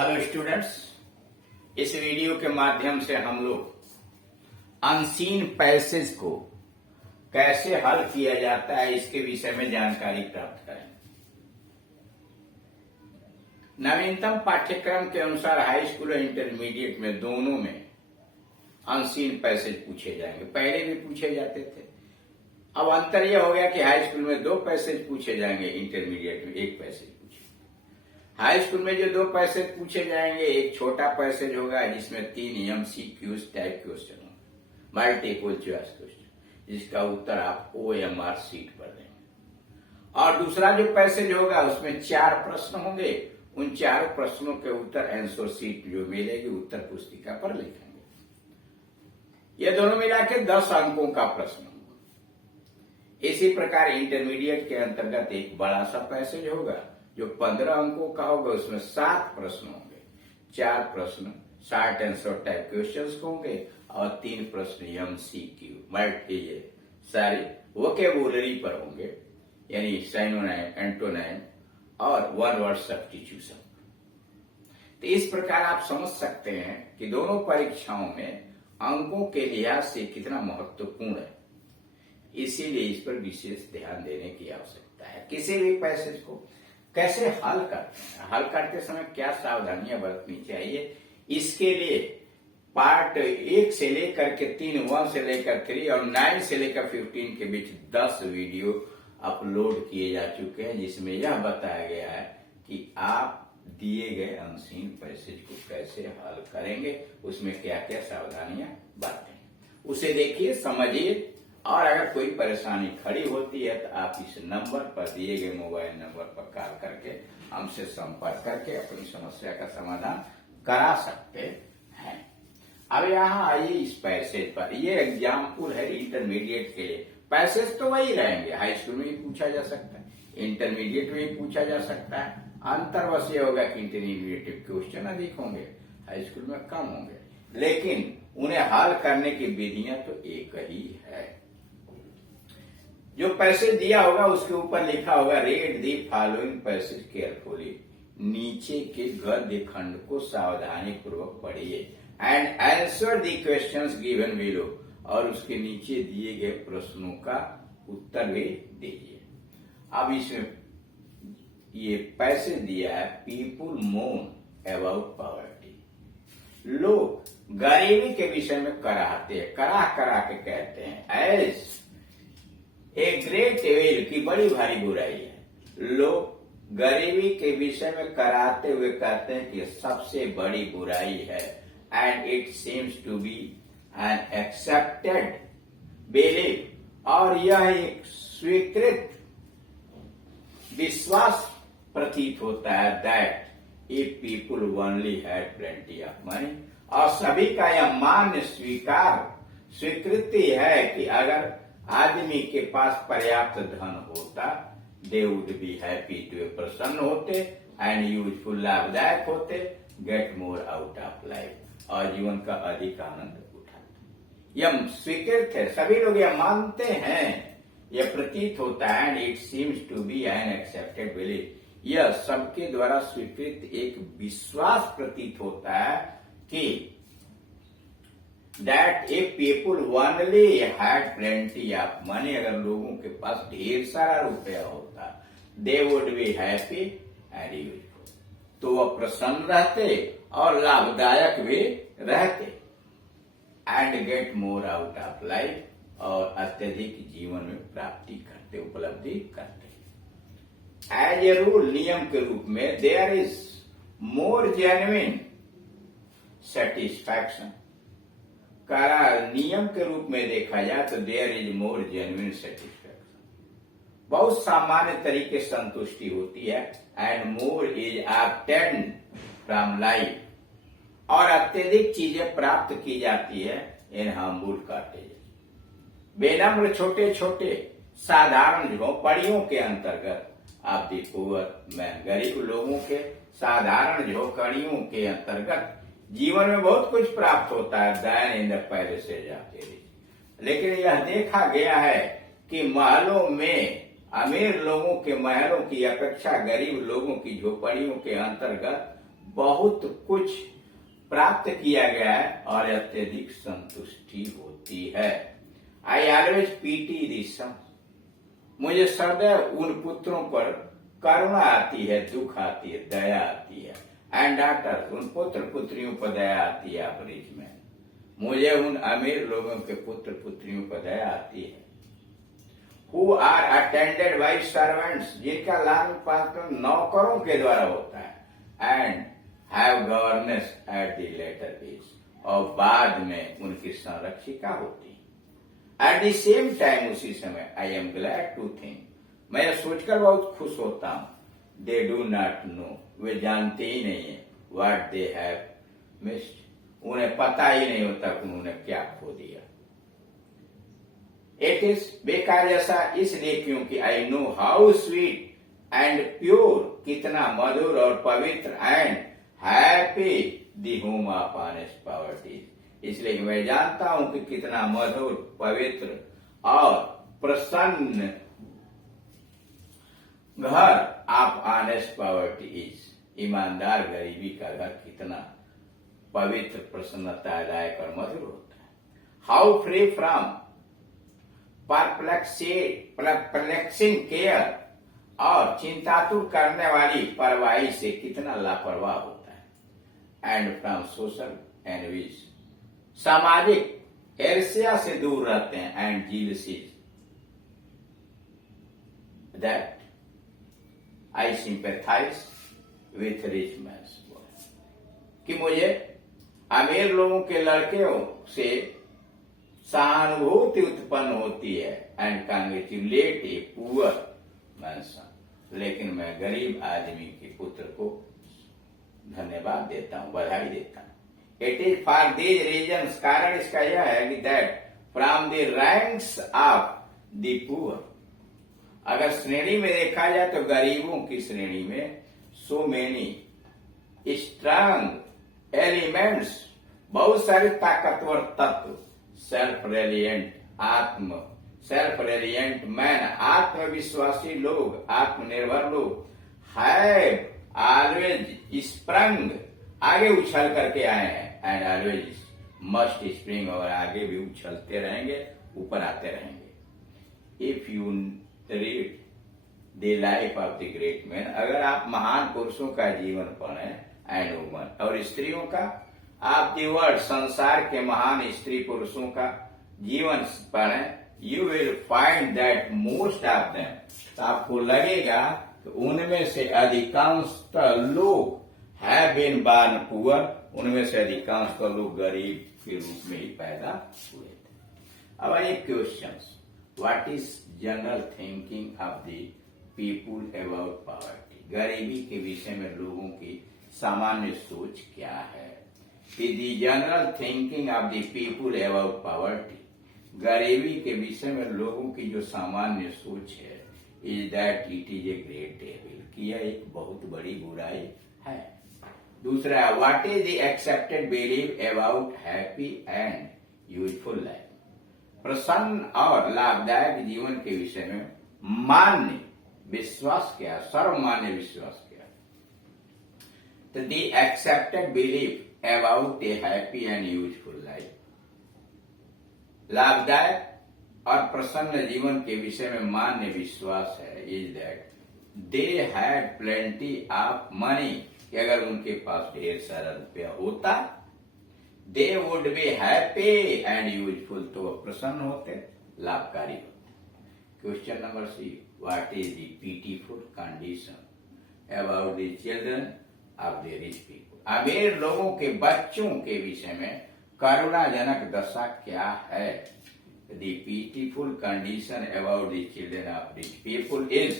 Hello students, इस video के माध्यम से हम लोग अनसीन पैसेज को कैसे हल किया जाता है इसके विषय में जानकारी प्राप्त करेंगे। नवीनतम पाठ्यक्रम के अनुसार हाई स्कूल और इंटरमीडिएट में दोनों में अनसीन पैसेज पूछे जाएंगे। पहले भी पूछे जाते थे, अब अंतर यह हो गया कि हाई स्कूल में 2 पैसेज पूछे जाएंगे, इंटरमीडिएट में 1 पैसेज पूछे। हाई स्कूल में जो 2 पैसेज पूछे जाएंगे, एक छोटा पैसेज होगा जिसमें 3 MCQs टाइप क्वेश्चन होंगे, मल्टीपल चॉइस क्वेश्चन, जिसका उत्तर आप OMR सीट पर देंगे। और दूसरा जो पैसेज होगा उसमें 4 प्रश्न होंगे, उन 4 प्रश्नों के उत्तर आंसर सीट जो मिलेगी उत्तर पुस्तिका पर लिखेंगे। ये दोनों मिला के 10 अंकों का प्रश्न होगा। इसी प्रकार इंटरमीडिएट के अंतर्गत एक बड़ा सा पैसेज होगा जो 15 अंकों का होगा, उसमें 7 प्रश्न होंगे, 4 प्रश्न शॉर्ट आंसर टाइप क्वेश्चंस होंगे और 3 प्रश्न MCQ सारी वोकेबुलरी पर होंगे, यानी सिनोनिम, एंटोनिम और वन वर्ड सब्स्टिट्यूशन। तो इस प्रकार आप समझ सकते हैं कि दोनों परीक्षाओं में अंकों के लिहाज से कितना महत्वपूर्ण है। इसीलिए इस पर विशेष ध्यान देने की आवश्यकता है। किसी भी पैसेज को कैसे हल करते हैं, हल करते समय क्या सावधानियां बरतनी चाहिए, इसके लिए पार्ट 1 से लेकर के 3, 1 से लेकर 3 और 9 से लेकर 15 के बीच 10 वीडियो अपलोड किए जा चुके हैं, जिसमें यह बताया गया है कि आप दिए गए अनसीन पैसेज को कैसे हल करेंगे, उसमें क्या क्या सावधानियां बरतें, उसे देखिए, समझिए। और अगर कोई परेशानी खड़ी होती है तो आप इस नंबर पर, दिए गए मोबाइल नंबर पर कॉल करके हमसे संपर्क करके अपनी समस्या का समाधान करा सकते हैं। अब यहाँ आइए इस पैसेज पर। ये एग्जाम्पल है इंटरमीडिएट के लिए। पैसेज तो वही रहेंगे, हाई स्कूल में ही पूछा जा सकता है, इंटरमीडिएट में ही पूछा जा सकता है। अंतर बस ये होगा कि इंटरमीडिएट क्वेश्चन अधिक होंगे, हाई स्कूल में कम होंगे, लेकिन उन्हें हल करने की विधियां तो एक ही है। जो पैसेज दिया होगा उसके ऊपर लिखा होगा read the following passage carefully. नीचे के गद्य खंड को सावधानी पूर्वक पढ़िए and answer the questions given below, और उसके नीचे दिए गए प्रश्नों का उत्तर भी दीजिए। अब इसमें ये पैसेज दिया है, पीपुल मोन अबाउट पॉवर्टी। लोग गरीबी के विषय में कराहते हैं, करा के कहते हैं एज ए ग्रेट एविल, की बड़ी भारी बुराई है। लोग गरीबी के विषय में कराते हुए कहते हैं कि सबसे बड़ी बुराई है, and it seems to be an accepted belief, और यह एक स्वीकृत विश्वास प्रतीत होता है that if people only had plenty of money, और सभी का यह मान्य स्वीकृति है कि अगर आदमी के पास पर्याप्त धन होता, they would be happy to, प्रसन्न होते, एंड यूजफुल, लाभदायक होते, get more out of life, और जीवन का अधिक आनंद उठाते। यह स्वीकृत है, सभी लोग यह मानते हैं, यह प्रतीत होता है, and it seems to be an accepted belief, यह सबके द्वारा स्वीकृत एक विश्वास प्रतीत होता है कि that if people only had plenty of money, अगर लोगों के पास ढेर सारा रुपया होता, they would be happy and useful, तो वह प्रसन्न रहते और लाभदायक भी रहते, and get more out of life, और अत्यधिक जीवन में प्राप्ति करते, उपलब्धि करते। एज ए रूल, नियम के रूप में, there is more genuine satisfaction, नियम के रूप में देखा जाए तो there is more genuine satisfaction, बहुत सामान्य तरीके संतुष्टि होती है, and more is obtained from life, और अत्यधिक चीजें प्राप्त की जाती है इन हम्बल कॉटेज, बेनम्र छोटे छोटे साधारण झोपड़ियों के अंतर्गत। आप देखो, मैं गरीब लोगों के साधारण झोपड़ियों के अंतर्गत जीवन में बहुत कुछ प्राप्त होता है, दान इन द पैलेस से जाते, लेकिन यह देखा गया है कि महलों में, अमीर लोगों के महलों की अपेक्षा गरीब लोगों की झोपड़ियों के अंतर्गत बहुत कुछ प्राप्त किया गया है और अत्यधिक संतुष्टि होती है। आई ऑलवेज पीटी दी सन, मुझे सदैव उन पुत्रों पर करुणा आती है, दुख आती है, दया आती है। एंड डॉटर, उन पुत्र पुत्रियों पर दया आती है। आप रिच मैन, मुझे उन अमीर लोगों के पुत्र पुत्रियों पर दया आती है। Who are attended by servants, जिनका लालन पालन नौकरों के द्वारा होता है। And have governess at the later age, और बाद में उनकी संरक्षिका होती है। एट द सेम टाइम, उसी समय, I am glad to think, मैं सोचकर बहुत खुश होता हूं, दे डू नॉट नो, वे जानते ही नहीं है, व्हाट दे हैव मिस्ड, उन्हें पता ही नहीं होता कि उन्होंने क्या खो दिया। इट इज बेकार, ऐसा इसलिए क्योंकि I know how sweet and pure, कितना मधुर और पवित्र, and happy the home of honest poverty, इसलिए कि मैं जानता हूं कि कितना मधुर, पवित्र और प्रसन्न घर ऑफ ऑनेस्ट पॉवर्टी इज, ईमानदार गरीबी का घर कितना पवित्र, प्रसन्नतादायक और मधुर होता है। How free from perplexing care, और चिंतातुर करने वाली परवाही से कितना लापरवाह होता है। एंड फ्रॉम सोशल एनवीज, सामाजिक ईर्ष्या से दूर रहते हैं। And jealousies, that I sympathise with rich man's, कि मुझे अमीर लोगों के लड़कों से सहानुभूति उत्पन्न होती है। And congratulate a poor man's, लेकिन मैं गरीब आदमी के पुत्र को धन्यवाद देता हूं, बधाई देता हूं। It is for these reasons, कारण इसका यह है कि that from the ranks of the poor, अगर श्रेणी में देखा जाए तो गरीबों की श्रेणी में सो मेनी स्ट्रांग एलिमेंट्स, बहुत सारे ताकतवर तत्व, सेल्फ रेलियंट मैन, आत्मविश्वासी लोग, आत्मनिर्भर लोग, हैव ऑलवेज स्प्रंग, आगे उछल करके आए हैं। एंड ऑलवेज मस्ट स्प्रिंग, और आगे भी उछलते रहेंगे, ऊपर आते रहेंगे। If you read the life of the great man, अगर आप महान पुरुषों का जीवन पढ़ें, एंड वुमन, और स्त्रियों का, आप दी वर्ल्ड, संसार के महान स्त्री पुरुषों का जीवन पढ़ें, you will find that most of them, तो आपको लगेगा कि उनमें से अधिकांश लोग हैव बीन बॉर्न पुअर, उनमें से अधिकांश लोग गरीब के रूप में ही पैदा हुए थे। अब आइए questions, what is general thinking of the people about poverty, गरीबी के विषय में लोगों की सामान्य सोच क्या है। The general thinking of the people about poverty, गरीबी के विषय में लोगों की जो सामान्य सोच है, is that it is a great evil, कि यह एक बहुत बड़ी बुराई है। दूसरा, what is the accepted believe about happy and useful life, प्रसन्न और लाभदायक जीवन के विषय में मान्य विश्वास क्या, सर्वमान्य विश्वास क्या। तो the accepted believe about A happy and useful life, लाभदायक और प्रसन्न जीवन के विषय में मान्य विश्वास है, is that they had plenty of money, कि अगर उनके पास ढेर सारा रुपया होता, they would be happy and useful, तो वह प्रसन्न होते, लाभकारी होते। Question number C, what is the pitiful condition about the children of the rich people, अमीर लोगों के बच्चों के विषय में करुणाजनक दशा क्या है। The pitiful condition about the children of rich people is,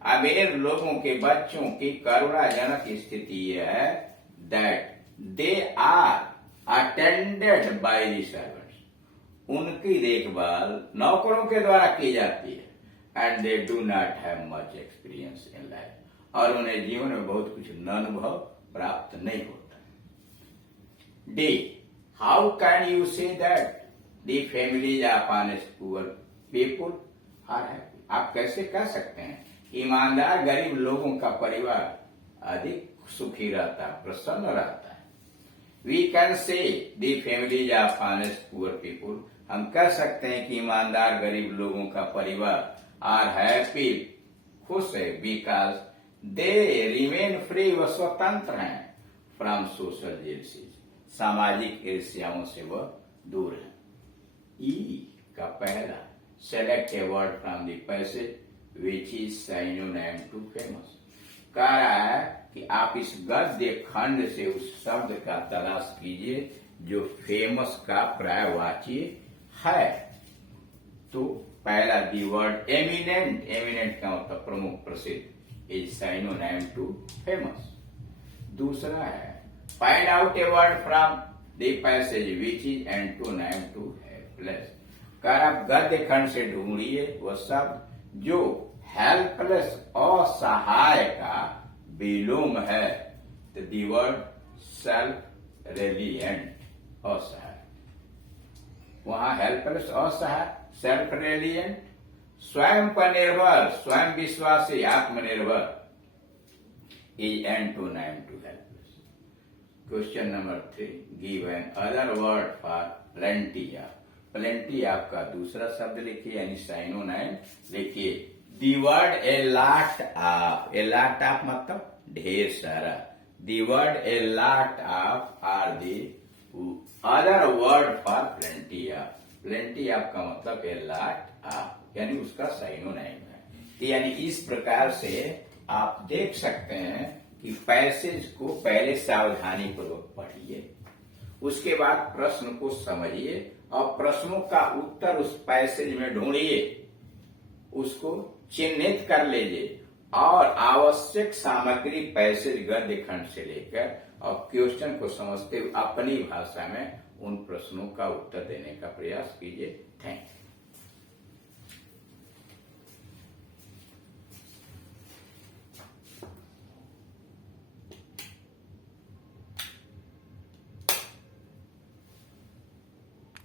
अमीर लोगों के बच्चों की करुणाजनक स्थिति यह है, that they are attended by the servants, उनकी देखभाल नौकरों के द्वारा की जाती है। And they do not have much experience in life, और उन्हें जीवन में बहुत कुछ अनुभव प्राप्त नहीं होता। D, how can you say that the families of honest poor people are happy, आप कैसे कह सकते हैं ईमानदार गरीब लोगों का परिवार अधिक सुखी रहता है, प्रसन्न रहता है। We can say the families of honest poor people, हम कह सकते हैं कि ईमानदार गरीब लोगों का परिवार आर हैप्पी, खुश है, बिकॉज दे रिमेन फ्री, वह स्वतंत्र हैं, फ्रॉम सोशल जेलसीज, सामाजिक ईर्ष्याओं से वह दूर है। ई का पहला, select a word from the passage which is synonym to famous, कह रहा है कि आप इस गद्य खंड से उस शब्द का तलाश कीजिए जो फेमस का पर्यायवाची है। तो पहला दी वर्ड एमिनेंट, एमिनेंट का मतलब प्रमुख, प्रसिद्ध, इज सिनोनिम टू फेमस। दूसरा है find out a word from the passage which is antonym to helpless, कर आप गद्य खंड से ढूंढिए वह शब्द जो हेल्पलेस, असहाय का विलोम है। तो दी वर्ड सेल्फ रेलिएंट, असहाय, वहां हेल्पलेस असहाय, सेल्फ रेलिएंट, स्वयं पर निर्भर, स्वयं विश्वासी, आत्मनिर्भर, is antonym to helpless. Question number 3, give an other word for plenty of, plenty of का दूसरा शब्द लिखिए यानी सिनोनिम लिखिए। The word a lot of, a lot of मतलब ढेर सारा, the word a lot of are the other word for plenty of, plenty of का मतलब ए लॉट ऑफ यानी उसका सिनोनिम है। तो यानी इस प्रकार से आप देख सकते हैं कि पैसेज को पहले सावधानी पूर्वक पढ़िए, उसके बाद प्रश्न को समझिए और प्रश्नों का उत्तर उस पैसेज में ढूंढिए, उसको चिन्हित कर लीजिए और आवश्यक सामग्री पैसेज गद्य खंड से लेकर और क्वेश्चन को समझते हुए अपनी भाषा में उन प्रश्नों का उत्तर देने का प्रयास कीजिए। Thank you.